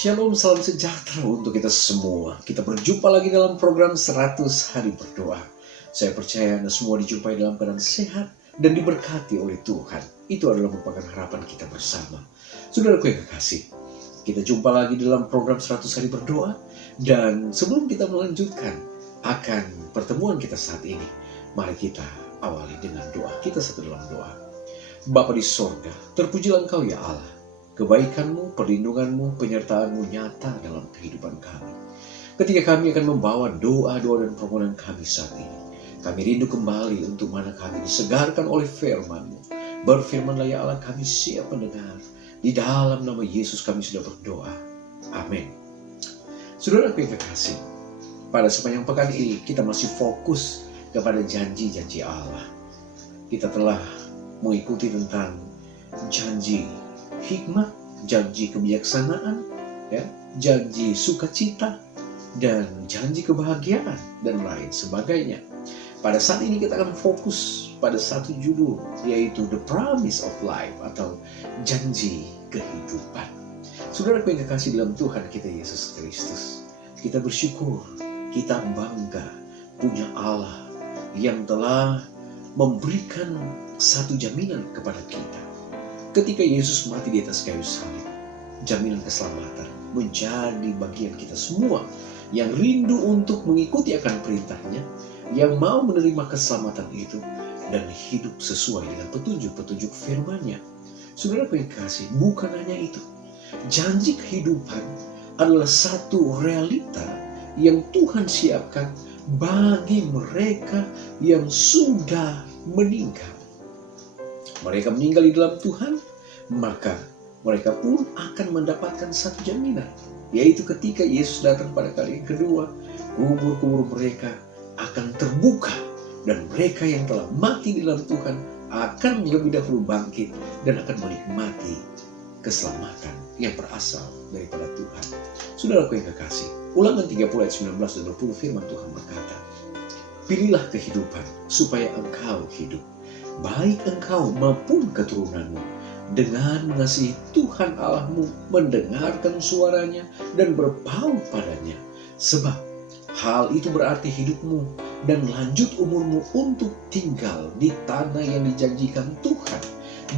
Shalom, salam sejahtera untuk kita semua. Kita berjumpa lagi dalam program 100 Hari Berdoa. Saya percaya Anda semua dijumpai dalam keadaan sehat dan diberkati oleh Tuhan. Itu adalah merupakan harapan kita bersama. Saudaraku yang kekasih, kita jumpa lagi dalam program 100 Hari Berdoa. Dan sebelum kita melanjutkan akan pertemuan kita saat ini, mari kita awali dengan doa. Kita satu dalam doa. Bapa di sorga, terpujilah Engkau ya Allah. Kebaikan-Mu, perlindungan-Mu, penyertaan-Mu nyata dalam kehidupan kami. Ketika kami akan membawa doa-doa dan permohonan kami saat ini, kami rindu kembali untuk mana kami disegarkan oleh firman-Mu. Berfirmanlah ya Allah, kami siap mendengar. Di dalam nama Yesus kami sudah berdoa. Amin. Saudaraku yang kekasih, pada sepanjang pekan ini kita masih fokus kepada janji-janji Allah. Kita telah mengikuti tentang janji hikmat, janji kebijaksanaan, janji sukacita, dan janji kebahagiaan, dan lain sebagainya. Pada saat ini kita akan fokus pada satu judul, yaitu The Promise of Life, atau janji kehidupan. Saudaraku yang kekasih dalam Tuhan kita Yesus Kristus, kita bersyukur, kita bangga punya Allah yang telah memberikan satu jaminan kepada kita. Ketika Yesus mati di atas kayu salib, jaminan keselamatan menjadi bagian kita semua yang rindu untuk mengikuti akan perintahnya, yang mau menerima keselamatan itu dan hidup sesuai dengan petunjuk-petunjuk firman-Nya. Saudaraku yang kasih, bukan hanya itu. Janji kehidupan adalah satu realita yang Tuhan siapkan bagi mereka yang sudah meninggal. Mereka meninggal di dalam Tuhan, maka mereka pun akan mendapatkan satu jaminan, yaitu ketika Yesus datang pada kali yang kedua, kubur-kubur mereka akan terbuka, dan mereka yang telah mati di dalam Tuhan akan lebih dahulu bangkit dan akan menikmati keselamatan yang berasal daripada Tuhan. Saudaraku yang kekasih, Ulangan 30 ayat 19 dan 20 firman Tuhan berkata, "Pilihlah kehidupan supaya engkau hidup, baik engkau maupun keturunanmu, dengan mengasihi Tuhan Allahmu, mendengarkan suaranya dan berpaut padanya. Sebab hal itu berarti hidupmu dan lanjut umurmu untuk tinggal di tanah yang dijanjikan Tuhan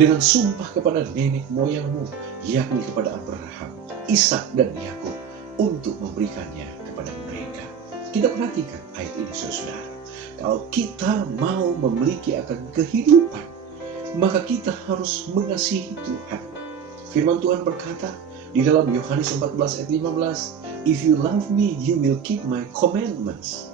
dengan sumpah kepada nenek moyangmu, yakni kepada Abraham, Ishak dan Yakub, untuk memberikannya kepada mereka." Kita perhatikan ayat ini, saudara. Kalau kita mau memiliki akan kehidupan, maka kita harus mengasihi Tuhan. Firman Tuhan berkata di dalam Yohanes 14 ayat 15, "If you love me, you will keep my commandments."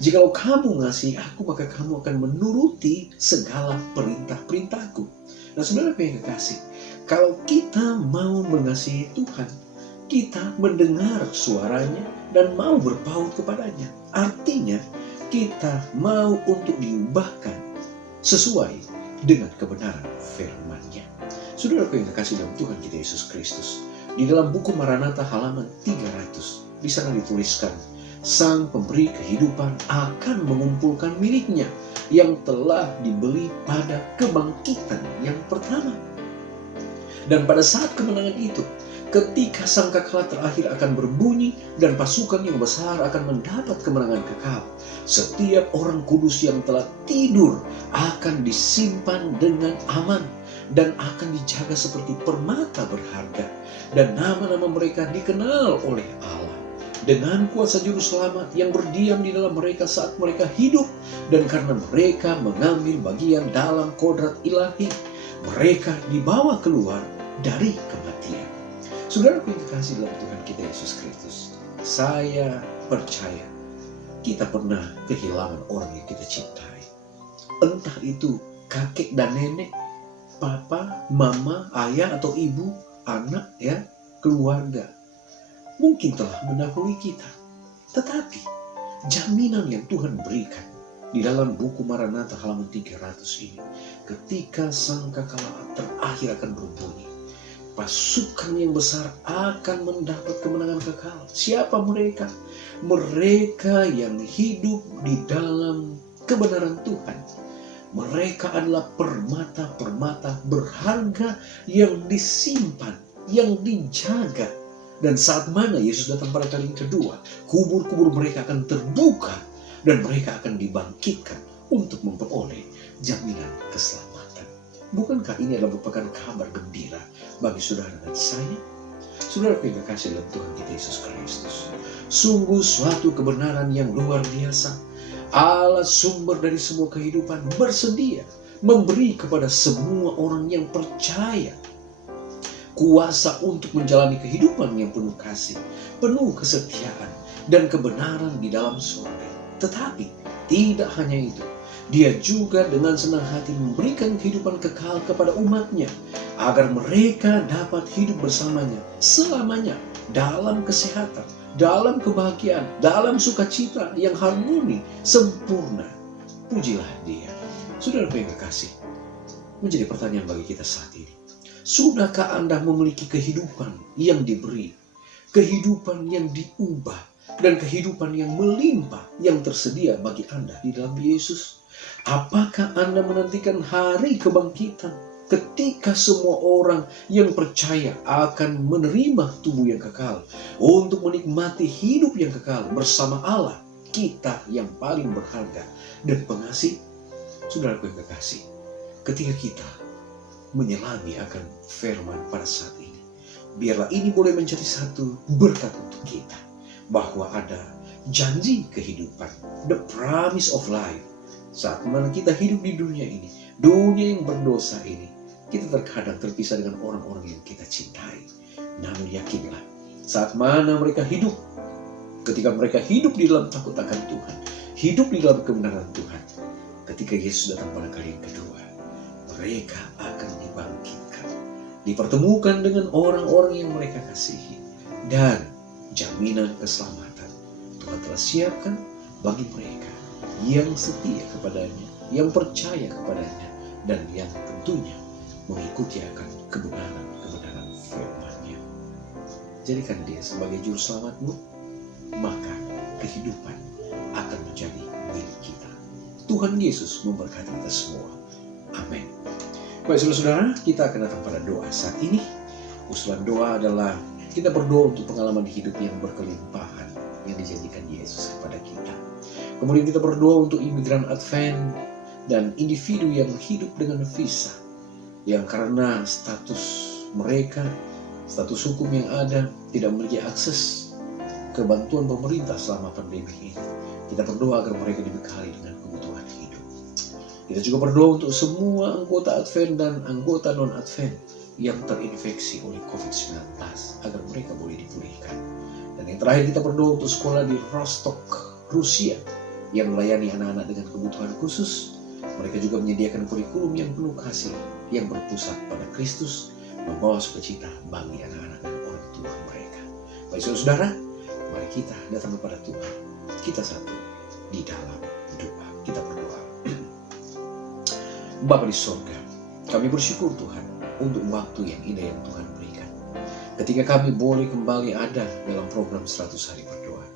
Jikalau kamu mengasihi aku, maka kamu akan menuruti segala perintah-perintahku. Nah, saudara yang kekasih, kalau kita mau mengasihi Tuhan, kita mendengar suaranya dan mau berpaut kepadanya. Artinya, kita mau untuk diubahkan sesuai dengan kebenaran firman-Nya. Saudaraku yang kekasih dalam Tuhan kita Yesus Kristus, di dalam buku Maranatha halaman 300, di sana dituliskan, Sang Pemberi Kehidupan akan mengumpulkan miliknya yang telah dibeli pada kebangkitan yang pertama. Dan pada saat kemenangan itu, ketika sangkakala terakhir akan berbunyi dan pasukan yang besar akan mendapat kemenangan kekal, setiap orang kudus yang telah tidur akan disimpan dengan aman dan akan dijaga seperti permata berharga, dan nama-nama mereka dikenal oleh Allah dengan kuasa juru selamat yang berdiam di dalam mereka saat mereka hidup, dan karena mereka mengambil bagian dalam kodrat ilahi, mereka dibawa keluar dari kematian. Saudaraku yang kekasih dalam Tuhan kita Yesus Kristus, saya percaya kita pernah kehilangan orang yang kita cintai. Entah itu kakek dan nenek, papa, mama, ayah atau ibu, anak, keluarga. Mungkin telah mendahului kita. Tetapi jaminan yang Tuhan berikan di dalam buku Maranatha halaman 300 ini, ketika sangkakala terakhir akan berbunyi, pasukan yang besar akan mendapat kemenangan kekal. Siapa mereka? Mereka yang hidup di dalam kebenaran Tuhan. Mereka adalah permata-permata berharga yang disimpan, yang dijaga Dan saat mana Yesus datang pada kali yang kedua, kubur-kubur mereka akan terbuka dan mereka akan dibangkitkan untuk memperoleh jaminan keselamatan. Bukankah ini adalah merupakan kabar gembira bagi saudara dan saya? Saudara yang kekasih dalam Tuhan kita Yesus Kristus, sungguh suatu kebenaran yang luar biasa. Allah sumber dari semua kehidupan bersedia memberi kepada semua orang yang percaya kuasa untuk menjalani kehidupan yang penuh kasih, penuh kesetiaan dan kebenaran di dalam surga. Tetapi tidak hanya itu, Dia juga dengan senang hati memberikan kehidupan kekal kepada umatnya, agar mereka dapat hidup bersamanya selamanya dalam kesehatan, dalam kebahagiaan, dalam sukacita yang harmoni, sempurna. Pujilah Dia. Saudara yang kekasih, menjadi pertanyaan bagi kita saat ini. Sudahkah Anda memiliki kehidupan yang diberi, kehidupan yang diubah, dan kehidupan yang melimpah yang tersedia bagi Anda di dalam Yesus? Apakah Anda menantikan hari kebangkitan ketika semua orang yang percaya akan menerima tubuh yang kekal untuk menikmati hidup yang kekal bersama Allah, kita yang paling berharga dan pengasih? Saudaraku yang kekasih, ketika kita menyelami akan firman pada saat ini, biarlah ini boleh menjadi satu berkat untuk kita, bahwa ada janji kehidupan, the promise of life. Saat mana kita hidup di dunia ini, dunia yang berdosa ini, kita terkadang terpisah dengan orang-orang yang kita cintai. Namun yakinlah, saat mana mereka hidup, ketika mereka hidup di dalam takut akan Tuhan, hidup di dalam kebenaran Tuhan, ketika Yesus datang pada kali yang kedua, mereka akan dibangkitkan, dipertemukan dengan orang-orang yang mereka kasihi, dan jaminan keselamatan Tuhan telah siapkan bagi mereka yang setia kepadanya, yang percaya kepadanya, dan yang tentunya mengikuti akan kebenaran firman-Nya. Jadikan Dia sebagai juru selamatmu, maka kehidupan akan menjadi milik kita. Tuhan Yesus memberkati kita semua. Amin. Baik saudara-saudara, kita akan datang pada doa saat ini. Usulan doa adalah kita berdoa untuk pengalaman hidup yang berkelimpahan yang dijanjikan Yesus kepada kita. Kemudian kita berdoa untuk imigran Advent dan individu yang hidup dengan visa, yang karena status mereka, status hukum yang ada, tidak memiliki akses ke bantuan pemerintah selama pandemi ini. Kita berdoa agar mereka dibekali dengan kebutuhan hidup. Kita juga berdoa untuk semua anggota Advent dan anggota non-Advent yang terinfeksi oleh COVID-19, agar mereka boleh dipulihkan. Dan yang terakhir kita berdoa untuk sekolah di Rostov, Rusia, yang melayani anak-anak dengan kebutuhan khusus. Mereka juga menyediakan kurikulum yang penuh kasih, yang berpusat pada Kristus, membawa sukacita bagi anak-anak dan orang tua mereka. Baik saudara, mari kita datang kepada Tuhan. Kita satu di dalam doa. Kita berdoa. Bapa di surga, kami bersyukur Tuhan untuk waktu yang indah yang Tuhan berikan. Ketika kami boleh kembali ada dalam program 100 hari berdoa,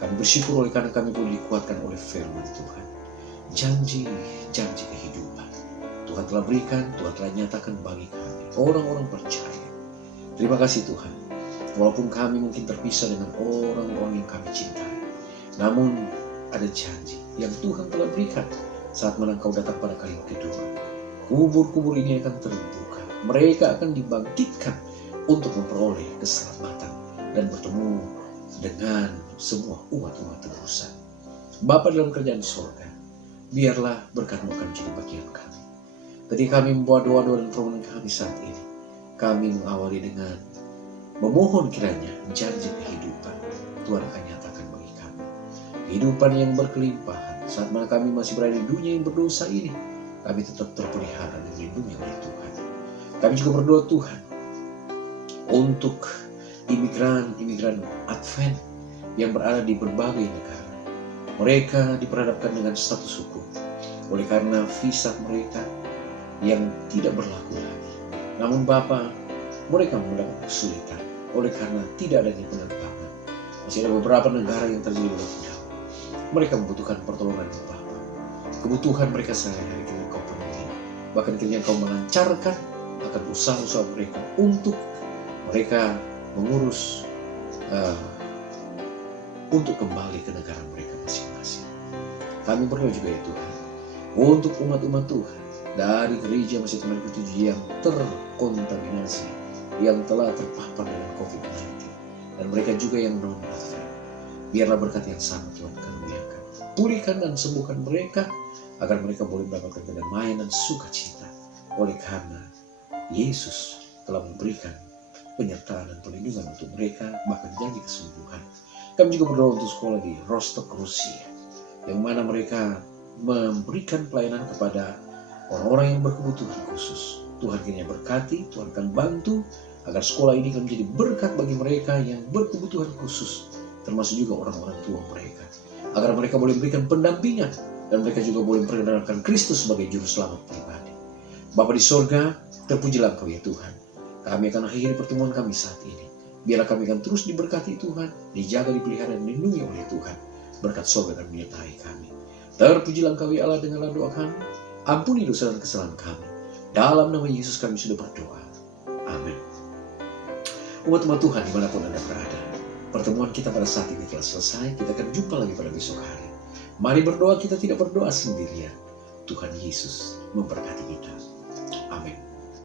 kami bersyukur oleh karena kami boleh dikuatkan oleh firman Tuhan. Janji-janji kehidupan Tuhan telah berikan, Tuhan telah nyatakan bagi kami, orang-orang percaya. Terima kasih Tuhan, walaupun kami mungkin terpisah dengan orang-orang yang kami cintai, namun ada janji yang Tuhan telah berikan saat mana Engkau datang pada kali yang kedua. Kubur-kubur ini akan terbuka, mereka akan dibangkitkan untuk memperoleh keselamatan dan bertemu dengan semua umat-umat tebusan. Bapa dalam kerajaan surga, biarlah berkat-Mu akan menjadi bagian kami. Ketika kami membuat doa-doa dan permohonan kami saat ini, kami mengawali dengan memohon kiranya janji kehidupan Tuhan akan nyatakan bagi kami. Kehidupan yang berkelimpahan saat mana kami masih berada di dunia yang berdosa ini, kami tetap terpelihara dan dilindungi oleh Tuhan. Kami juga berdoa Tuhan untuk imigran Advent yang berada di berbagai negara. Mereka diperhadapkan dengan status hukum oleh karena visa mereka yang tidak berlaku lagi. Namun Bapa, mereka mendapat kesulitan oleh karena tidak adanya penerbangan. Masih ada beberapa negara yang terjadi lockdown. Mereka membutuhkan pertolongan Bapa. Kebutuhan mereka sehari-hari kiranya Kau penuhi. Bahkan kiranya Kau melancarkan akan usaha-usaha mereka untuk mereka mengurus eh, untuk kembali ke negara mereka masing-masing. Kami berdoa juga ya Tuhan, untuk umat-umat Tuhan dari gereja Masjid Merah Ketujuh yang terkontaminasi, yang telah terpapar dengan COVID-19, dan mereka juga yang non-Natal. Biarlah berkat yang sama Tuhan karuniakan, pulihkan dan sembuhkan mereka, agar mereka boleh mendapatkan kedamaian dan sukacita, oleh karena Yesus telah memberikan penyertaan dan perlindungan untuk mereka, bahkan janji kesembuhan. Kami juga berdoa untuk sekolah di Rostov, Rusia, yang mana mereka memberikan pelayanan kepada orang-orang yang berkebutuhan khusus. Tuhan kiranya berkati, Tuhan akan bantu agar sekolah ini akan menjadi berkat bagi mereka yang berkebutuhan khusus, termasuk juga orang-orang tua mereka, agar mereka boleh memberikan pendampingan dan mereka juga boleh memperkenalkan Kristus sebagai juru selamat pribadi. Bapa di sorga, terpujilah Engkau ya Tuhan. Kami akan akhiri pertemuan kami saat ini. Biarlah kami akan terus diberkati Tuhan, dijaga, dipelihara, dan dilindungi oleh Tuhan. Berkat sorga dan menyertai kami. Terpujilah Engkau ya Allah, dengarlah doa kami. Ampuni dosa dan kesalahan kami. Dalam nama Yesus kami sudah berdoa. Amin. Umat-umat Tuhan dimanapun Anda berada, pertemuan kita pada saat ini telah selesai. Kita akan jumpa lagi pada besok hari. Mari berdoa, kita tidak berdoa sendirian. Tuhan Yesus memberkati kita.